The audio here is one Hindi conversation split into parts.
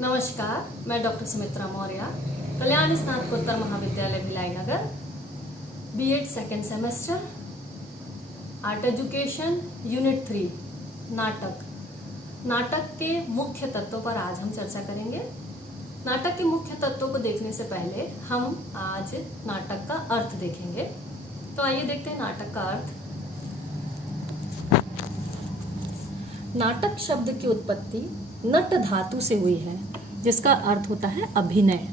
नमस्कार, मैं डॉक्टर सुमित्रा मौर्य, कल्याण स्नातकोत्तर महाविद्यालय Bhilai Nagar, B Ed second semester, art education, unit 3, नाटक। नाटक के मुख्य तत्वों पर आज हम चर्चा करेंगे। नाटक के मुख्य तत्वों को देखने से पहले हम आज नाटक का अर्थ देखेंगे। तो आइए देखते हैं नाटक का अर्थ। नाटक शब्द की उत्पत्ति नट धातु से हुई है, जिसका अर्थ होता है अभिनय।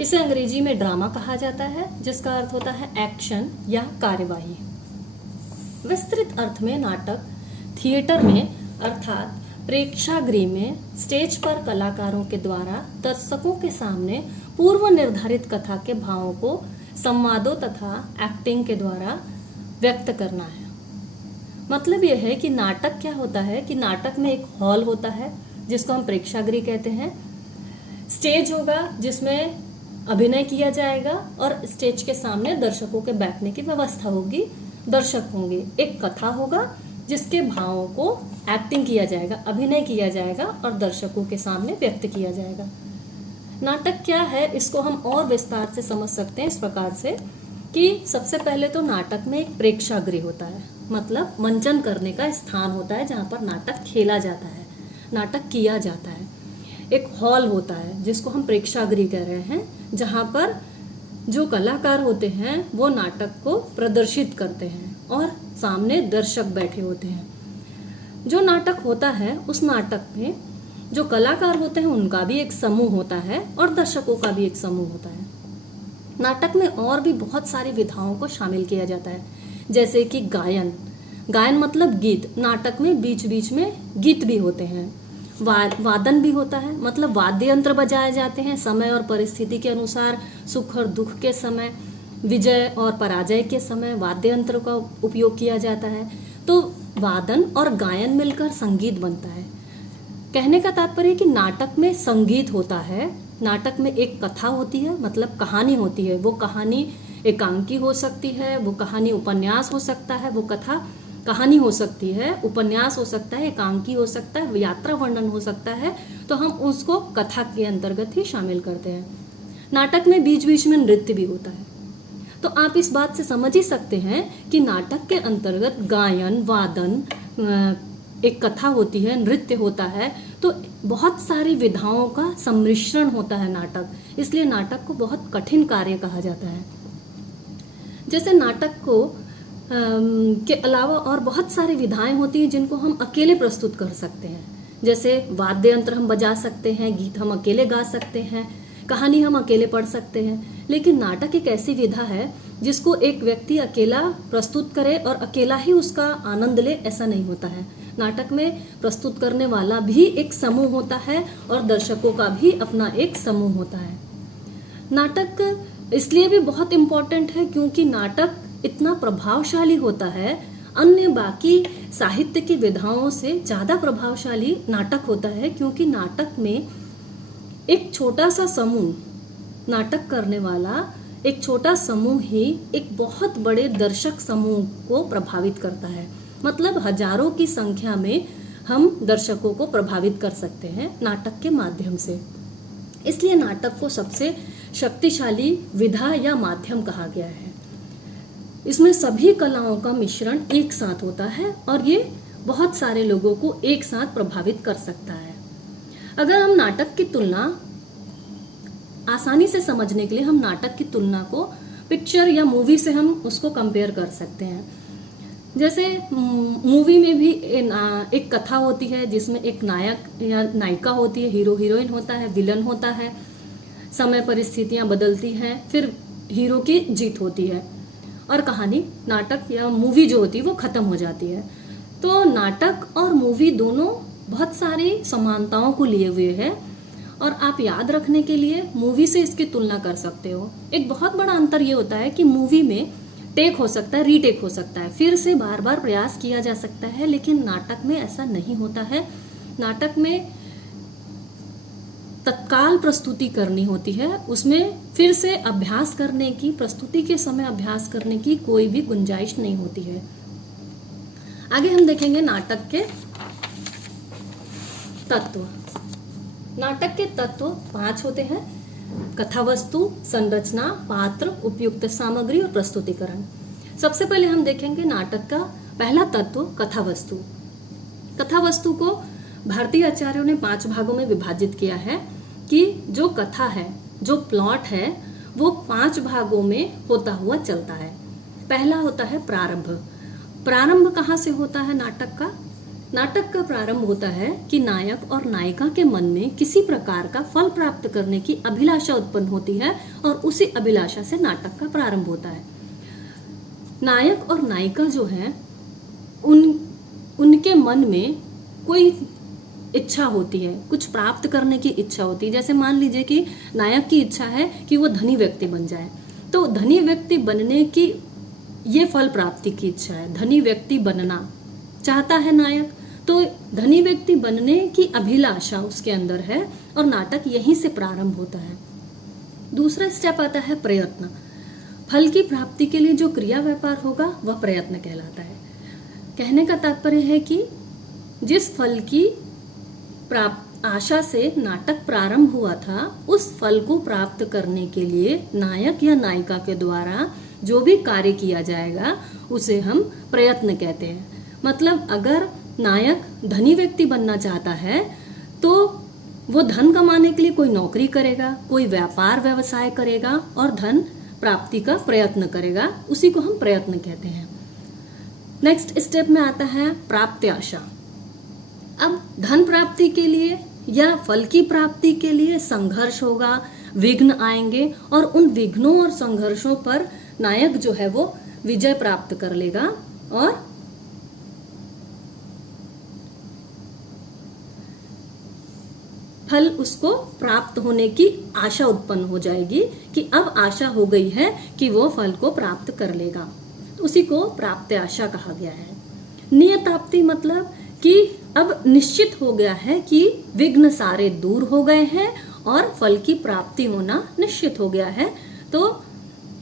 इसे अंग्रेजी में ड्रामा कहा जाता है, जिसका अर्थ होता है एक्शन या कार्यवाही। विस्तृत अर्थ में नाटक थिएटर में अर्थात प्रेक्षागृह में स्टेज पर कलाकारों के द्वारा दर्शकों के सामने पूर्व निर्धारित कथा के भावों को संवादों तथा एक्टिंग के द्वारा व्यक्त करना है। मतलब यह है कि नाटक क्या होता है कि नाटक में एक हॉल होता है जिसको हम प्रेक्षागृह कहते हैं, स्टेज होगा जिसमें अभिनय किया जाएगा और स्टेज के सामने दर्शकों के बैठने की व्यवस्था होगी, दर्शक होंगे। एक कथा होगा जिसके भावों को एक्टिंग किया जाएगा, अभिनय किया जाएगा और दर्शकों के सामने व्यक्त किया जाएगा। नाटक क्या है इसको हम और विस्तार से समझ सकते हैं इस प्रकार से कि सबसे पहले तो नाटक में एक प्रेक्षागृह होता है, मतलब मंचन करने का स्थान होता है जहाँ पर नाटक खेला जाता है, नाटक किया जाता है। एक हॉल होता है जिसको हम प्रेक्षागृह कह रहे हैं, जहाँ पर जो कलाकार होते हैं वो नाटक को प्रदर्शित करते हैं और सामने दर्शक बैठे होते हैं। जो नाटक होता है उस नाटक में जो कलाकार होते हैं उनका भी एक समूह होता है और दर्शकों का भी एक समूह होता है। नाटक में और भी बहुत सारी विधाओं को शामिल किया जाता है, जैसे कि गायन। गायन मतलब गीत। नाटक में बीच बीच में गीत भी होते हैं। वादन भी होता है, मतलब वाद्य यंत्र बजाए जाते हैं समय और परिस्थिति के अनुसार। सुख और दुख के समय, विजय और पराजय के समय वाद्य यंत्र का उपयोग किया जाता है। तो वादन और गायन मिलकर संगीत बनता है। कहने का तात्पर्य कि नाटक में संगीत होता है। नाटक में एक कथा होती है, मतलब कहानी होती है। वो कहानी एकांकी हो सकती है, वो कहानी उपन्यास हो सकता है, वो कथा कहानी हो सकती है, उपन्यास हो सकता है, एकांकी हो सकता है, यात्रा वर्णन हो सकता है। तो हम उसको कथा के अंतर्गत ही शामिल करते हैं। नाटक में बीच बीच में नृत्य भी होता है। तो आप इस बात से समझ ही सकते हैं कि नाटक के अंतर्गत गायन, वादन, एक कथा होती है, नृत्य होता है। तो बहुत सारी विधाओं का सम्मिश्रण होता है नाटक, इसलिए नाटक को बहुत कठिन कार्य कहा जाता है। जैसे नाटक को के अलावा और बहुत सारी विधाएं होती हैं जिनको हम अकेले प्रस्तुत कर सकते हैं। जैसे वाद्य यंत्र हम बजा सकते हैं, गीत हम अकेले गा सकते हैं, कहानी हम अकेले पढ़ सकते हैं। लेकिन नाटक एक ऐसी विधा है जिसको एक व्यक्ति अकेला प्रस्तुत करे और अकेला ही उसका आनंद ले, ऐसा नहीं होता है। नाटक में प्रस्तुत करने वाला भी एक समूह होता है और दर्शकों का भी अपना एक समूह होता है। नाटक इसलिए भी बहुत इम्पोर्टेंट है क्योंकि नाटक इतना प्रभावशाली होता है, अन्य बाकी साहित्य की विधाओं से ज़्यादा प्रभावशाली नाटक होता है, क्योंकि नाटक में एक छोटा सा समूह, नाटक करने वाला एक छोटा समूह ही एक बहुत बड़े दर्शक समूह को प्रभावित करता है। मतलब हजारों की संख्या में हम दर्शकों को प्रभावित कर सकते हैं नाटक के माध्यम से। इसलिए नाटक को सबसे शक्तिशाली विधा या माध्यम कहा गया है। इसमें सभी कलाओं का मिश्रण एक साथ होता है और ये बहुत सारे लोगों को एक साथ प्रभावित कर सकता है। अगर हम नाटक की तुलना आसानी से समझने के लिए हम नाटक की तुलना को पिक्चर या मूवी से हम उसको कंपेयर कर सकते हैं। जैसे मूवी में भी एक कथा होती है जिसमें एक नायक या नायिका होती है, हीरो हीरोइन होता है, विलन होता है, समय परिस्थितियां बदलती हैं, फिर हीरो की जीत होती है और कहानी, नाटक या मूवी जो होती है वो खत्म हो जाती है। तो नाटक और मूवी दोनों बहुत सारी समानताओं को लिए हुए हैं और आप याद रखने के लिए मूवी से इसकी तुलना कर सकते हो। एक बहुत बड़ा अंतर ये होता है कि मूवी में टेक हो सकता है, रीटेक हो सकता है, फिर से बार बार प्रयास किया जा सकता है, लेकिन नाटक में ऐसा नहीं होता है। नाटक में तत्काल प्रस्तुति करनी होती है, उसमें फिर से अभ्यास करने की, प्रस्तुति के समय अभ्यास करने की कोई भी गुंजाइश नहीं होती है। आगे हम देखेंगे नाटक के तत्व। नाटक के तत्व 5 होते हैं: कथावस्तु, संरचना, पात्र, उपयुक्त सामग्री और प्रस्तुतिकरण। सबसे पहले हम देखेंगे नाटक का पहला तत्व कथावस्तु। कथावस्तु को भारतीय आचार्यों ने 5 भागों में विभाजित किया है कि जो कथा है, जो प्लॉट है, वो 5 भागों में होता हुआ चलता है। पहला होता है प्रारंभ। प्रारंभ कहाँ से होता है नाटक का? नाटक का प्रारंभ होता है कि नायक और नायिका के मन में किसी प्रकार का फल प्राप्त करने की अभिलाषा उत्पन्न होती है और उसी अभिलाषा से नाटक का प्रारंभ होता है। नायक और नायिका जो है उनके मन में कोई इच्छा होती है, कुछ प्राप्त करने की इच्छा होती है। जैसे मान लीजिए कि नायक की इच्छा है कि वो धनी व्यक्ति बन जाए, तो धनी व्यक्ति बनने की ये फल प्राप्ति की इच्छा है। धनी व्यक्ति बनना चाहता है नायक, तो धनी व्यक्ति बनने की अभिलाषा उसके अंदर है और नाटक यहीं से प्रारंभ होता है। दूसरा स्टेप आता है प्रयत्न। फल की प्राप्ति के लिए जो क्रिया व्यापार होगा वह प्रयत्न कहलाता है। कहने का तात्पर्य है कि जिस फल की आशा से नाटक प्रारंभ हुआ था, उस फल को प्राप्त करने के लिए नायक या नायिका के द्वारा जो भी कार्य किया जाएगा उसे हम प्रयत्न कहते हैं। मतलब अगर नायक धनी व्यक्ति बनना चाहता है तो वो धन कमाने के लिए कोई नौकरी करेगा, कोई व्यापार व्यवसाय करेगा और धन प्राप्ति का प्रयत्न करेगा, उसी को हम प्रयत्न कहते हैं। नेक्स्ट स्टेप में आता है प्राप्ति आशा। अब धन प्राप्ति के लिए या फल की प्राप्ति के लिए संघर्ष होगा, विघ्न आएंगे और उन विघ्नों और संघर्षों पर नायक जो है वो विजय प्राप्त कर लेगा और फल उसको प्राप्त होने की आशा उत्पन्न हो जाएगी कि अब आशा हो गई है कि वो फल को प्राप्त कर लेगा। उसी को प्राप्ति आशा कहा गया है। नियताप्ति मतलब कि अब निश्चित हो गया है कि विघ्न सारे दूर हो गए हैं और फल की प्राप्ति होना निश्चित हो गया है, तो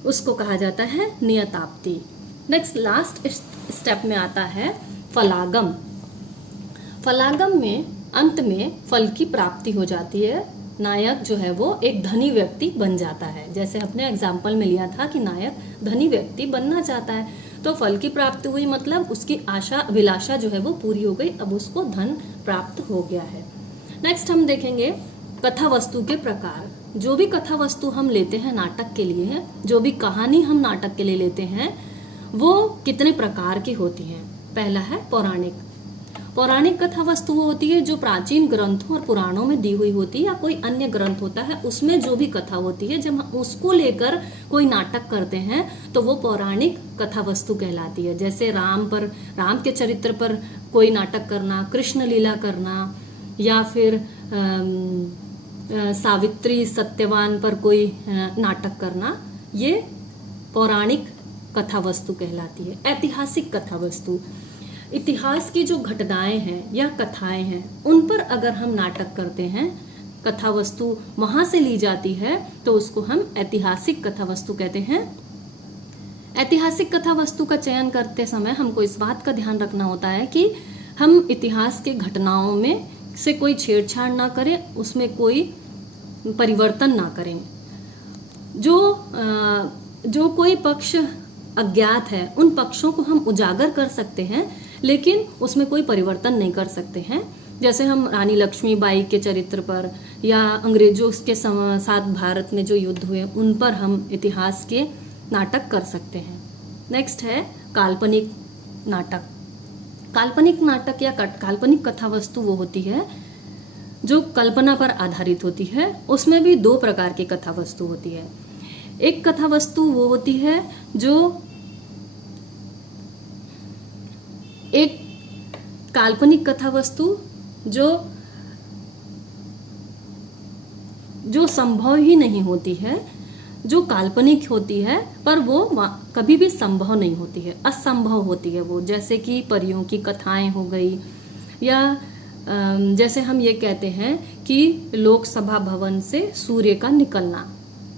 उसको कहा जाता है नियताप्ति। नेक्स्ट लास्ट स्टेप में आता है फलागम। फलागम में अंत में फल की प्राप्ति हो जाती है। नायक जो है वो एक धनी व्यक्ति बन जाता है। जैसे अपने एग्जाम्पल में लिया था कि नायक धनी व्यक्ति बनना चाहता है, तो फल की प्राप्ति हुई, मतलब उसकी आशा अभिलाषा जो है वो पूरी हो गई, अब उसको धन प्राप्त हो गया है। नेक्स्ट हम देखेंगे कथा वस्तु के प्रकार। जो भी कथा वस्तु हम लेते हैं नाटक के लिए, जो भी कहानी हम नाटक के लिए लेते हैं, वो कितने प्रकार की होती हैं। पहला है पौराणिक। पौराणिक कथा वस्तु वो होती है जो प्राचीन ग्रंथों और पुराणों में दी हुई होती है, या कोई अन्य ग्रंथ होता है उसमें जो भी कथा होती है, जब हम उसको लेकर कोई नाटक करते हैं तो वो पौराणिक कथा वस्तु कहलाती है। जैसे राम के चरित्र पर कोई नाटक करना, कृष्ण लीला करना, या फिर सावित्री सत्यवान पर कोई नाटक करना, ये पौराणिक कथा वस्तु कहलाती है। ऐतिहासिक कथा वस्तु, इतिहास की जो घटनाएं हैं या कथाएं हैं उन पर अगर हम नाटक करते हैं, कथा वस्तु वहां से ली जाती है, तो उसको हम ऐतिहासिक कथा वस्तु कहते हैं। ऐतिहासिक कथा वस्तु का चयन करते समय हमको इस बात का ध्यान रखना होता है कि हम इतिहास के घटनाओं में से कोई छेड़छाड़ ना करें, उसमें कोई परिवर्तन ना करें। जो कोई पक्ष अज्ञात है उन पक्षों को हम उजागर कर सकते हैं, लेकिन उसमें कोई परिवर्तन नहीं कर सकते हैं। जैसे हम रानी लक्ष्मीबाई के चरित्र पर या अंग्रेजों के साथ भारत में जो युद्ध हुए उन पर हम इतिहास के नाटक कर सकते हैं। नेक्स्ट है काल्पनिक नाटक। काल्पनिक नाटक या काल्पनिक कथा वस्तु वो होती है जो कल्पना पर आधारित होती है। उसमें भी 2 प्रकार की कथा वस्तु होती है। एक कथा वस्तु वो होती है जो एक काल्पनिक कथा वस्तु जो संभव ही नहीं होती है, जो काल्पनिक होती है पर वो कभी भी संभव नहीं होती है, असंभव होती है वो। जैसे कि परियों की कथाएं हो गई, या जैसे हम ये कहते हैं कि लोकसभा भवन से सूर्य का निकलना,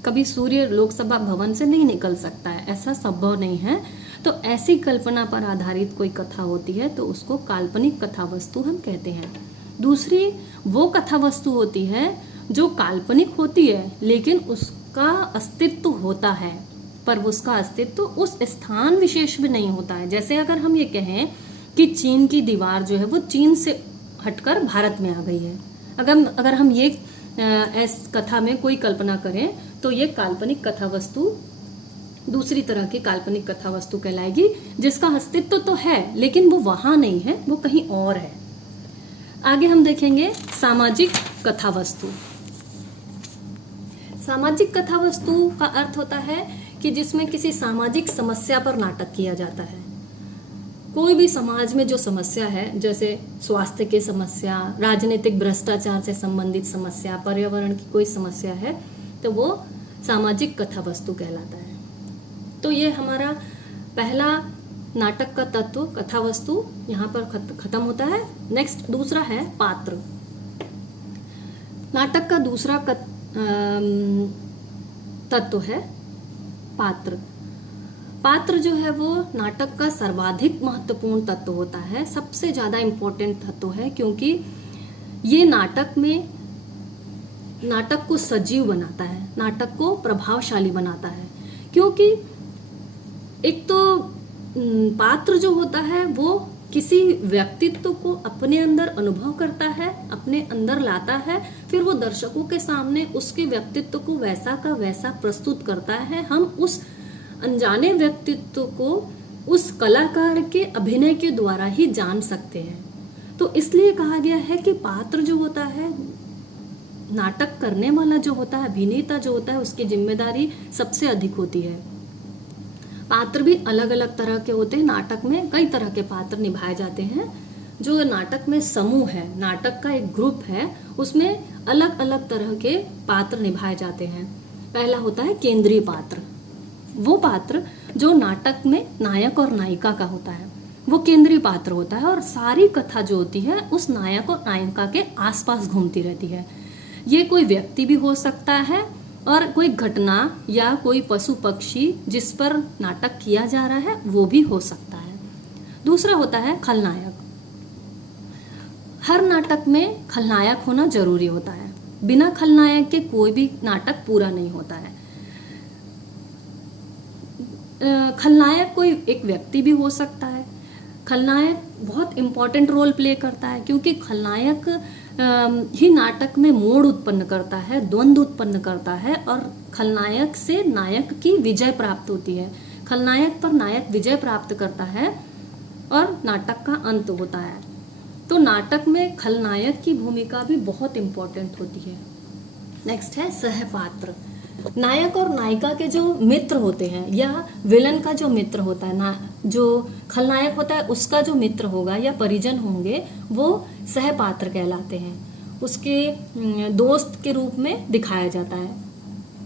कभी सूर्य लोकसभा भवन से नहीं निकल सकता है, ऐसा संभव नहीं है। तो ऐसी कल्पना पर आधारित कोई कथा होती है तो उसको काल्पनिक कथा वस्तु हम कहते हैं। दूसरी वो कथा वस्तु होती है जो काल्पनिक होती है लेकिन उसका अस्तित्व होता है, पर उसका अस्तित्व उस स्थान विशेष में नहीं होता है। जैसे अगर हम ये कहें कि चीन की दीवार जो है वो चीन से हटकर भारत में आ गई है, अगर हम ये इस कथा में कोई कल्पना करें तो ये काल्पनिक कथा वस्तु दूसरी तरह की काल्पनिक कथा वस्तु कहलाएगी, जिसका अस्तित्व तो है लेकिन वो वहां नहीं है, वो कहीं और है। आगे हम देखेंगे सामाजिक कथा वस्तु। सामाजिक कथा वस्तु का अर्थ होता है कि जिसमें किसी सामाजिक समस्या पर नाटक किया जाता है। कोई भी समाज में जो समस्या है, जैसे स्वास्थ्य की समस्या, राजनीतिक भ्रष्टाचार से संबंधित समस्या, पर्यावरण की कोई समस्या है, तो वो सामाजिक कथा वस्तु कहलाता है। तो ये हमारा पहला नाटक का तत्व कथा वस्तु यहाँ पर खत्म होता है। नेक्स्ट दूसरा है पात्र। नाटक का दूसरा तत्व है पात्र। पात्र जो है वो नाटक का सर्वाधिक महत्वपूर्ण तत्व होता है, सबसे ज्यादा इम्पोर्टेंट तत्व है, क्योंकि ये नाटक को सजीव बनाता है, नाटक को प्रभावशाली बनाता है। क्योंकि एक तो पात्र जो होता है वो किसी व्यक्तित्व को अपने अंदर अनुभव करता है, अपने अंदर लाता है, फिर वो दर्शकों के सामने उसके व्यक्तित्व को वैसा का वैसा प्रस्तुत करता है। हम उस अनजाने व्यक्तित्व को उस कलाकार के अभिनय के द्वारा ही जान सकते हैं। तो इसलिए कहा गया है कि पात्र जो होता है, नाटक करने वाला जो होता है, अभिनेता जो होता है, उसकी जिम्मेदारी सबसे अधिक होती है। पात्र भी अलग अलग तरह के होते हैं। नाटक में कई तरह के पात्र निभाए जाते हैं। जो नाटक में समूह है, नाटक का एक ग्रुप है, उसमें अलग अलग तरह के पात्र निभाए जाते हैं। पहला होता है केंद्रीय पात्र। वो पात्र जो नाटक में नायक और नायिका का होता है, वो केंद्रीय पात्र होता है और सारी कथा जो होती है उस नायक और नायिका के आसपास घूमती रहती है। ये कोई व्यक्ति भी हो सकता है और कोई घटना या कोई पशु पक्षी जिस पर नाटक किया जा रहा है वो भी हो सकता है। दूसरा होता है खलनायक। हर नाटक में खलनायक होना जरूरी होता है। बिना खलनायक के कोई भी नाटक पूरा नहीं होता है। खलनायक कोई एक व्यक्ति भी हो सकता है। खलनायक बहुत इम्पोर्टेंट रोल प्ले करता है, क्योंकि खलनायक ही नाटक में मोड़ उत्पन्न करता है, द्वंद्व उत्पन्न करता है और खलनायक से नायक की विजय प्राप्त होती है। खलनायक पर नायक विजय प्राप्त करता है और नाटक का अंत होता है। तो नाटक में खलनायक की भूमिका भी बहुत इम्पोर्टेंट होती है। नेक्स्ट है सहपात्र। नायक और नायिका के जो मित्र होते हैं या विलन का जो मित्र होता है ना, जो खलनायक होता है उसका जो मित्र होगा या परिजन होंगे, वो सहपात्र कहलाते हैं। उसके दोस्त के रूप में दिखाया जाता है।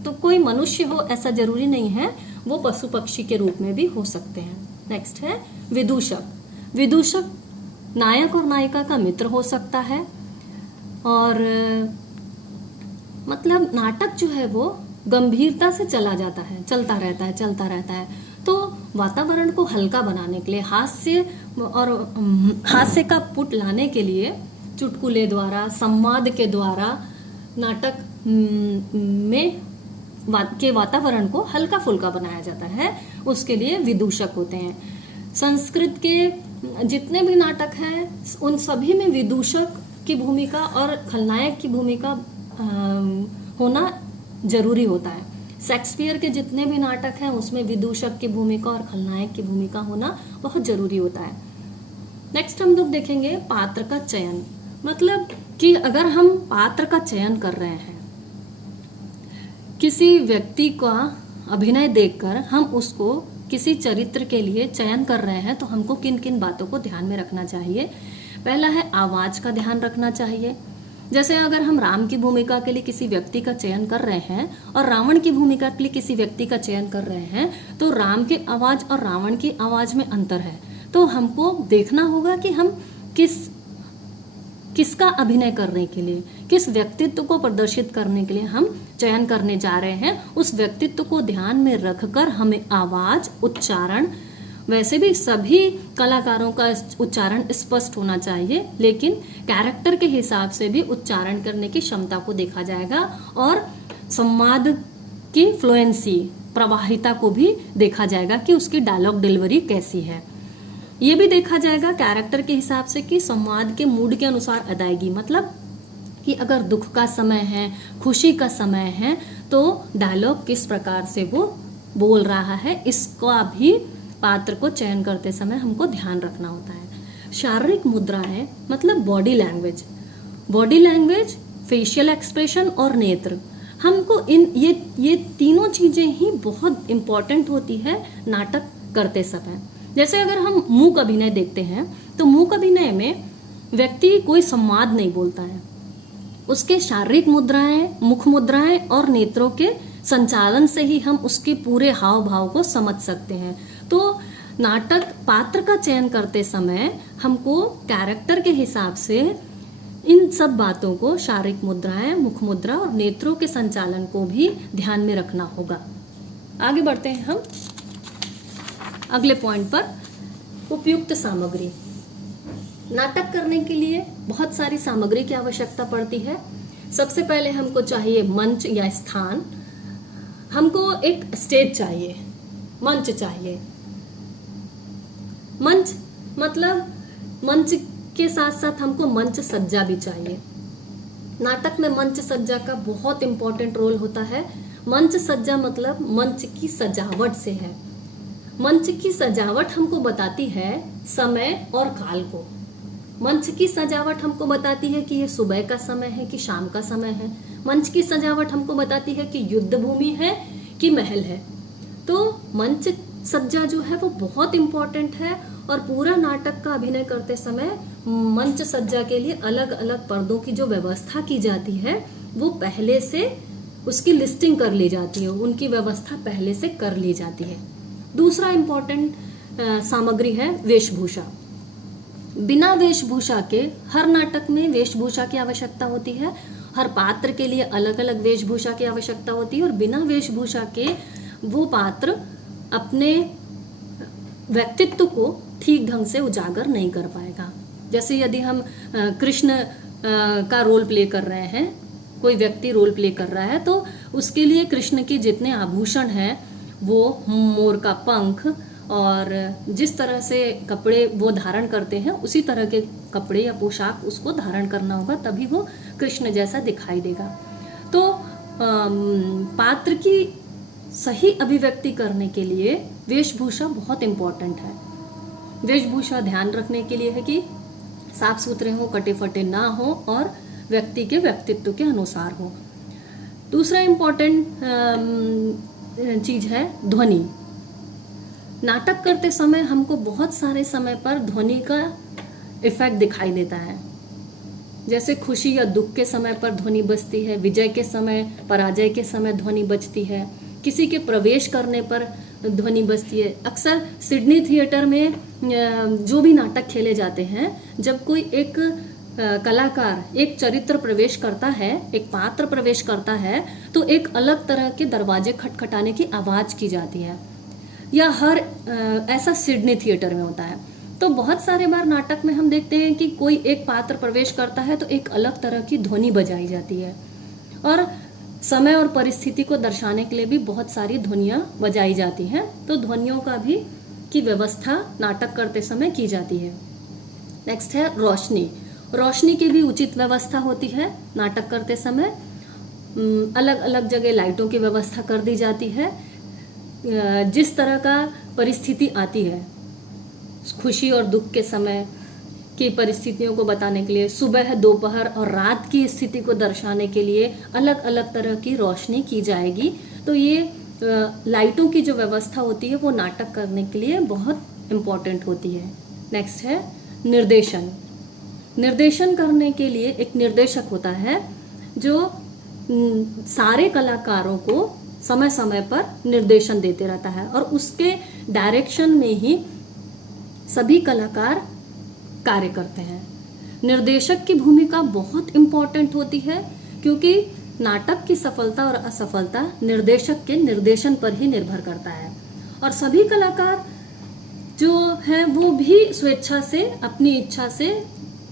तो कोई मनुष्य हो ऐसा जरूरी नहीं है, वो पशु पक्षी के रूप में भी हो सकते हैं। नेक्स्ट है विदूषक। विदूषक नायक और नायिका का मित्र हो सकता है और मतलब नाटक जो है वो गंभीरता से चलता रहता है। तो वातावरण को हल्का बनाने के लिए, हास्य का पुट लाने के लिए चुटकुले द्वारा, संवाद के द्वारा नाटक में के वातावरण को हल्का फुल्का बनाया जाता है। उसके लिए विदूषक होते हैं। संस्कृत के जितने भी नाटक हैं उन सभी में विदूषक की भूमिका और खलनायक की भूमिका होना जरूरी होता है। शेक्सपियर के जितने भी नाटक हैं उसमें विदूषक की भूमिका और खलनायक की भूमिका होना बहुत जरूरी होता है। नेक्स्ट हम लोग देखेंगे पात्र का चयन। मतलब कि अगर हम पात्र का चयन कर रहे हैं, किसी व्यक्ति का अभिनय देखकर हम उसको किसी चरित्र के लिए चयन कर रहे हैं, तो हमको किन किन बातों को ध्यान में रखना चाहिए। पहला है आवाज का ध्यान रखना चाहिए। जैसे अगर हम राम की भूमिका के लिए किसी व्यक्ति का चयन कर रहे हैं और रावण की भूमिका के लिए किसी व्यक्ति का चयन कर रहे हैं, तो राम की आवाज और रावण की आवाज में अंतर है। तो हमको देखना होगा कि हम किसका अभिनय करने के लिए, किस व्यक्तित्व को प्रदर्शित करने के लिए हम चयन करने जा रहे हैं। उस व्यक्तित्व को ध्यान में रखकर हमें आवाज, उच्चारण वैसे भी सभी कलाकारों का उच्चारण स्पष्ट होना चाहिए, लेकिन कैरेक्टर के हिसाब से भी उच्चारण करने की क्षमता को देखा जाएगा और संवाद की फ्लुएंसी, प्रवाहिता को भी देखा जाएगा कि उसकी डायलॉग डिलीवरी कैसी है। ये भी देखा जाएगा कैरेक्टर के हिसाब से कि संवाद के मूड के अनुसार अदायगी, मतलब कि अगर दुख का समय है, खुशी का समय है, तो डायलॉग किस प्रकार से वो बोल रहा है, इसका भी पात्र को चयन करते समय हमको ध्यान रखना होता है। शारीरिक मुद्राएं मतलब बॉडी लैंग्वेज, फेशियल एक्सप्रेशन और नेत्र, हमको ये तीनों चीजें ही बहुत इंपॉर्टेंट होती है नाटक करते समय। जैसे अगर हम मूक अभिनय देखते हैं तो मूक अभिनय में व्यक्ति कोई संवाद नहीं बोलता है, उसके शारीरिक मुद्राएं, मुख मुद्राएं और नेत्रों के संचालन से ही हम उसके पूरे हाव भाव को समझ सकते हैं। तो नाटक पात्र का चयन करते समय हमको कैरेक्टर के हिसाब से इन सब बातों को, शारीरिक मुद्राएं, मुख मुद्रा और नेत्रों के संचालन को भी ध्यान में रखना होगा। आगे बढ़ते हैं हम अगले पॉइंट पर, उपयुक्त सामग्री। नाटक करने के लिए बहुत सारी सामग्री की आवश्यकता पड़ती है। सबसे पहले हमको चाहिए मंच या स्थान, हमको एक स्टेज चाहिए, मंच चाहिए। मंच मतलब मंच के साथ साथ हमको मंच सज्जा भी चाहिए। नाटक में मंच सज्जा का बहुत इंपॉर्टेंट रोल होता है। मंच सज्जा मतलब मंच की सजावट से है। मंच की सजावट हमको बताती है समय और काल को। मंच की सजावट हमको बताती है कि ये सुबह का समय है कि शाम का समय है। मंच की सजावट हमको बताती है कि युद्ध भूमि है कि महल है। तो मंच सज्जा जो है वो बहुत इंपॉर्टेंट है और पूरा नाटक का अभिनय करते समय मंच सज्जा के लिए अलग अलग पर्दों की जो व्यवस्था की जाती है वो पहले से उसकी लिस्टिंग कर ली जाती है, उनकी व्यवस्था पहले से कर ली जाती है। दूसरा इंपॉर्टेंट सामग्री है वेशभूषा। बिना वेशभूषा के हर नाटक में वेशभूषा की आवश्यकता होती है। हर पात्र के लिए अलग अलग वेशभूषा की आवश्यकता होती है और बिना वेशभूषा के वो पात्र अपने व्यक्तित्व को ठीक ढंग से उजागर नहीं कर पाएगा। जैसे यदि हम कृष्ण का रोल प्ले कर रहे हैं, कोई व्यक्ति रोल प्ले कर रहा है, तो उसके लिए कृष्ण के जितने आभूषण हैं वो मोर का पंख और जिस तरह से कपड़े वो धारण करते हैं उसी तरह के कपड़े या पोशाक उसको धारण करना होगा, तभी वो कृष्ण जैसा दिखाई देगा। तो पात्र की सही अभिव्यक्ति करने के लिए वेशभूषा बहुत इम्पोर्टेंट है। वेशभूषा ध्यान रखने के लिए है कि साफ सुथरे हो, कटे फटे ना हो और व्यक्ति के व्यक्तित्व के अनुसार हो। दूसरा इम्पोर्टेंट चीज है ध्वनि। नाटक करते समय हमको बहुत सारे समय पर ध्वनि का इफेक्ट दिखाई देता है। जैसे खुशी या दुख के समय पर ध्वनि बजती है, विजय के समय, पराजय के समय ध्वनि बजती है, किसी के प्रवेश करने पर ध्वनि बजती है। अक्सर सिडनी थिएटर में जो भी नाटक खेले जाते हैं, जब कोई एक कलाकार एक चरित्र प्रवेश करता है, एक पात्र प्रवेश करता है, तो एक अलग तरह के दरवाजे खटखटाने की आवाज की जाती है। या हर ऐसा सिडनी थिएटर में होता है। तो बहुत सारे बार नाटक में हम देखते हैं कि कोई एक पात्र प्रवेश करता है तो एक अलग तरह की ध्वनि बजाई जाती है और समय और परिस्थिति को दर्शाने के लिए भी बहुत सारी ध्वनियाँ बजाई जाती हैं। तो ध्वनियों का भी की व्यवस्था नाटक करते समय की जाती है। नेक्स्ट है रोशनी। रोशनी की भी उचित व्यवस्था होती है। नाटक करते समय अलग अलग जगह लाइटों की व्यवस्था कर दी जाती है। जिस तरह का परिस्थिति आती है, खुशी और दुख के समय की परिस्थितियों को बताने के लिए, सुबह, दोपहर और रात की स्थिति को दर्शाने के लिए अलग अलग तरह की रोशनी की जाएगी। तो ये लाइटों की जो व्यवस्था होती है वो नाटक करने के लिए बहुत इम्पोर्टेंट होती है। नेक्स्ट है निर्देशन। निर्देशन करने के लिए एक निर्देशक होता है जो सारे कलाकारों को समय समय पर निर्देशन देते रहता है और उसके डायरेक्शन में ही सभी कलाकार कार्य करते हैं। निर्देशक की भूमिका बहुत इम्पोर्टेंट होती है क्योंकि नाटक की सफलता और असफलता निर्देशक के निर्देशन पर ही निर्भर करता है और सभी कलाकार जो है वो भी स्वेच्छा से, अपनी इच्छा से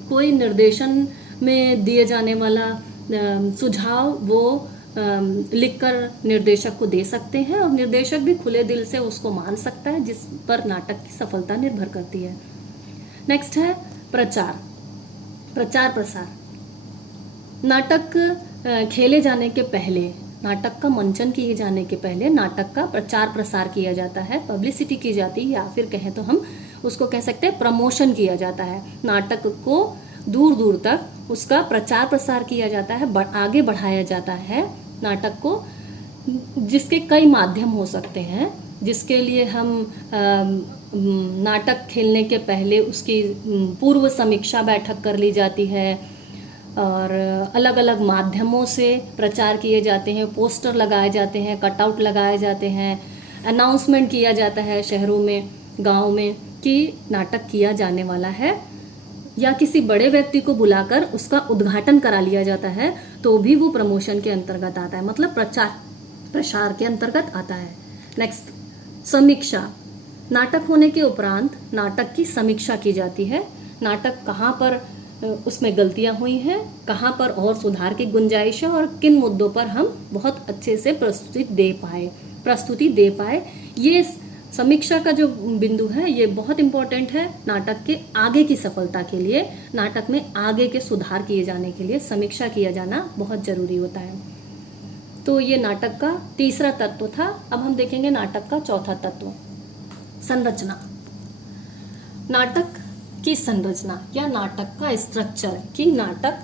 कोई निर्देशन में दिए जाने वाला सुझाव वो लिखकर निर्देशक को दे सकते हैं, और निर्देशक भी खुले दिल से उसको मान सकता है, जिस पर नाटक की सफलता निर्भर करती है। नेक्स्ट है प्रचार, प्रचार प्रसार। नाटक खेले जाने के पहले, नाटक का मंचन किए जाने के पहले नाटक का प्रचार प्रसार किया जाता है, पब्लिसिटी की जाती है, या फिर कहें तो हम उसको कह सकते हैं प्रमोशन किया जाता है। नाटक को दूर दूर तक उसका प्रचार प्रसार किया जाता है, आगे बढ़ाया जाता है नाटक को, जिसके कई माध्यम हो सकते हैं, जिसके लिए हम नाटक खेलने के पहले उसकी पूर्व समीक्षा बैठक कर ली जाती है, और अलग अलग माध्यमों से प्रचार किए जाते हैं, पोस्टर लगाए जाते हैं, कटआउट लगाए जाते हैं, अनाउंसमेंट किया जाता है शहरों में, गांव में कि नाटक किया जाने वाला है, या किसी बड़े व्यक्ति को बुलाकर उसका उद्घाटन करा लिया जाता है, तो भी वो प्रमोशन के अंतर्गत आता है, मतलब प्रचार प्रसार के अंतर्गत आता है। नेक्स्ट, समीक्षा। नाटक होने के उपरांत नाटक की समीक्षा की जाती है। नाटक कहाँ पर उसमें गलतियां हुई हैं, कहाँ पर और सुधार की गुंजाइश है, और किन मुद्दों पर हम बहुत अच्छे से प्रस्तुति दे पाए। ये समीक्षा का जो बिंदु है ये बहुत इंपॉर्टेंट है नाटक के आगे की सफलता के लिए। नाटक में आगे के सुधार किए जाने के लिए समीक्षा किया जाना बहुत जरूरी होता है। तो ये नाटक का तीसरा तत्व था। अब हम देखेंगे नाटक का चौथा तत्व, संरचना। नाटक की संरचना या नाटक का स्ट्रक्चर, कि नाटक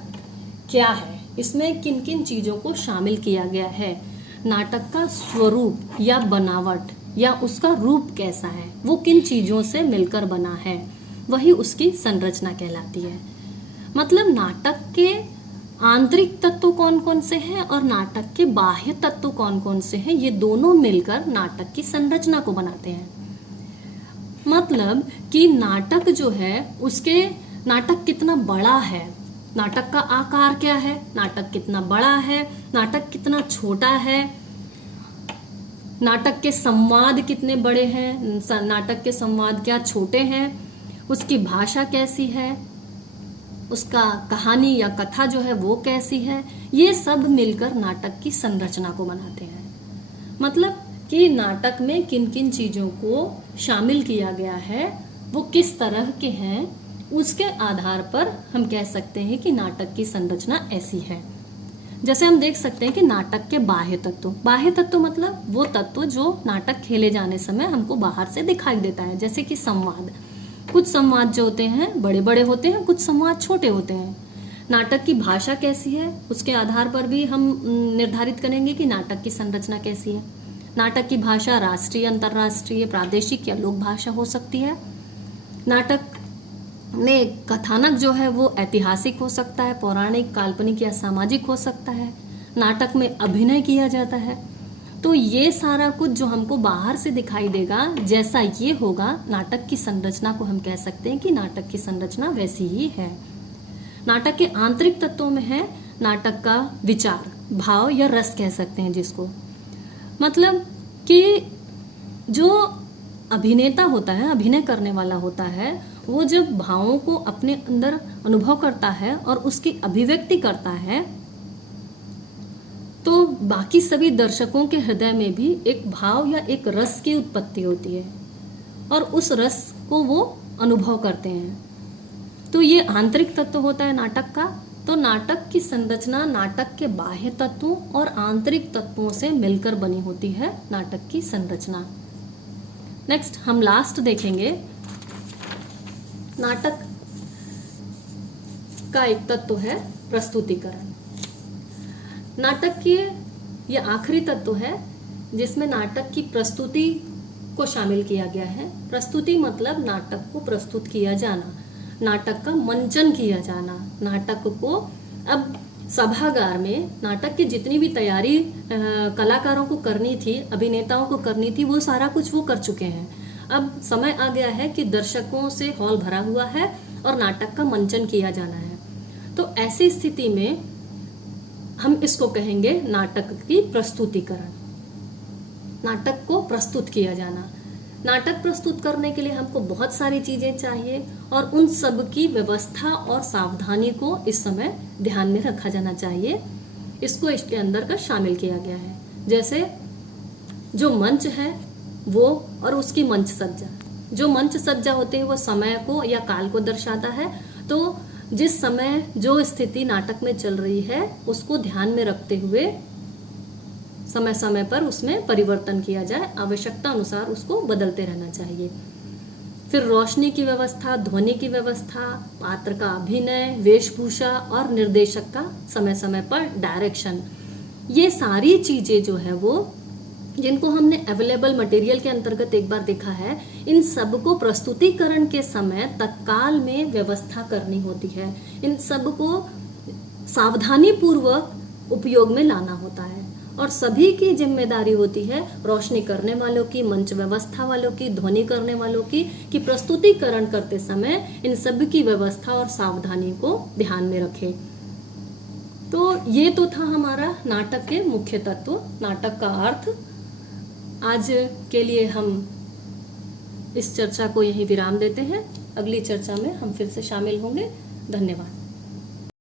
क्या है, इसमें किन किन चीजों को शामिल किया गया है, नाटक का स्वरूप या बनावट या उसका रूप कैसा है, वो किन चीजों से मिलकर बना है, वही उसकी संरचना कहलाती है। मतलब नाटक के आंतरिक तत्व कौन कौन से हैं और नाटक के बाह्य तत्व कौन कौन से हैं, ये दोनों मिलकर नाटक की संरचना को बनाते हैं। मतलब कि नाटक जो है उसके, नाटक कितना बड़ा है, नाटक का आकार क्या है, नाटक कितना बड़ा है, नाटक कितना छोटा है, नाटक के संवाद कितने बड़े हैं, नाटक के संवाद क्या छोटे हैं, उसकी भाषा कैसी है, उसका कहानी या कथा जो है वो कैसी है, ये सब मिलकर नाटक की संरचना को बनाते हैं। मतलब कि नाटक में किन किन चीजों को शामिल किया गया है, वो किस तरह के हैं, उसके आधार पर हम कह सकते हैं कि नाटक की संरचना ऐसी है। जैसे हम देख सकते हैं कि नाटक के बाह्य तत्व, बाह्य तत्व मतलब वो तत्व जो नाटक खेले जाने समय हमको बाहर से दिखाई देता है। जैसे कि संवाद, कुछ संवाद जो होते हैं बड़े बड़े होते हैं, कुछ संवाद छोटे होते हैं। नाटक की भाषा कैसी है, उसके आधार पर भी हम निर्धारित करेंगे कि नाटक की संरचना कैसी है। नाटक की भाषा राष्ट्रीय, अंतर्राष्ट्रीय, प्रादेशिक या लोक भाषा हो सकती है। नाटक में कथानक जो है वो ऐतिहासिक हो सकता है, पौराणिक, काल्पनिक या सामाजिक हो सकता है। नाटक में अभिनय किया जाता है। तो ये सारा कुछ जो हमको बाहर से दिखाई देगा, जैसा ये होगा, नाटक की संरचना को हम कह सकते हैं कि नाटक की संरचना वैसी ही है। नाटक के आंतरिक तत्वों में है नाटक का विचार, भाव या रस कह सकते हैं जिसको। मतलब कि जो अभिनेता होता है, अभिनय करने वाला होता है, वो जब भावों को अपने अंदर अनुभव करता है और उसकी अभिव्यक्ति करता है, तो बाकी सभी दर्शकों के हृदय में भी एक भाव या एक रस की उत्पत्ति होती है और उस रस को वो अनुभव करते हैं। तो ये आंतरिक तत्व होता है नाटक का। तो नाटक की संरचना नाटक के बाह्य तत्वों और आंतरिक तत्वों से मिलकर बनी होती है नाटक की संरचना। नेक्स्ट हम लास्ट देखेंगे नाटक का एक तत्व है प्रस्तुतिकरण। नाटक की यह आखिरी तत्व है जिसमें नाटक की प्रस्तुति को शामिल किया गया है। प्रस्तुति मतलब नाटक को प्रस्तुत किया जाना, नाटक का मंचन किया जाना। नाटक को अब सभागार में नाटक की जितनी भी तैयारी कलाकारों को करनी थी, अभिनेताओं को करनी थी, वो सारा कुछ वो कर चुके हैं। अब समय आ गया है कि दर्शकों से हॉल भरा हुआ है और नाटक का मंचन किया जाना है। तो ऐसी स्थिति में हम इसको कहेंगे नाटक की प्रस्तुतिकरण, नाटक को प्रस्तुत किया जाना। नाटक प्रस्तुत करने के लिए हमको बहुत सारी चीजें चाहिए और उन सब की व्यवस्था और सावधानी को इस समय ध्यान में रखा जाना चाहिए। इसको इसके अंदर का शामिल किया गया है। जैसे जो मंच है वो और उसकी मंच सज्जा। जो मंच सज्जा होते हैं वो समय को या काल को दर्शाता है। तो जिस समय जो स्थिति नाटक में चल रही है उसको ध्यान में रखते हुए समय समय पर उसमें परिवर्तन किया जाए, आवश्यकता अनुसार उसको बदलते रहना चाहिए। फिर रोशनी की व्यवस्था, ध्वनि की व्यवस्था, पात्र का अभिनय, वेशभूषा और निर्देशक का समय समय पर डायरेक्शन, ये सारी चीजें जो है वो जिनको हमने अवेलेबल मटेरियल के अंतर्गत एक बार देखा है, इन सब को प्रस्तुतिकरण के समय तत्काल में व्यवस्था करनी होती है। इन सब को सावधानी पूर्वक उपयोग में लाना होता है और सभी की जिम्मेदारी होती है, रोशनी करने वालों की, मंच व्यवस्था वालों की, ध्वनि करने वालों की, कि प्रस्तुतिकरण करते समय इन सब की व्यवस्था और सावधानी को ध्यान में रखें। तो ये तो था हमारा नाटक के मुख्य तत्व, नाटक का अर्थ। आज के लिए हम इस चर्चा को यहीं विराम देते हैं। अगली चर्चा में हम फिर से शामिल होंगे। धन्यवाद।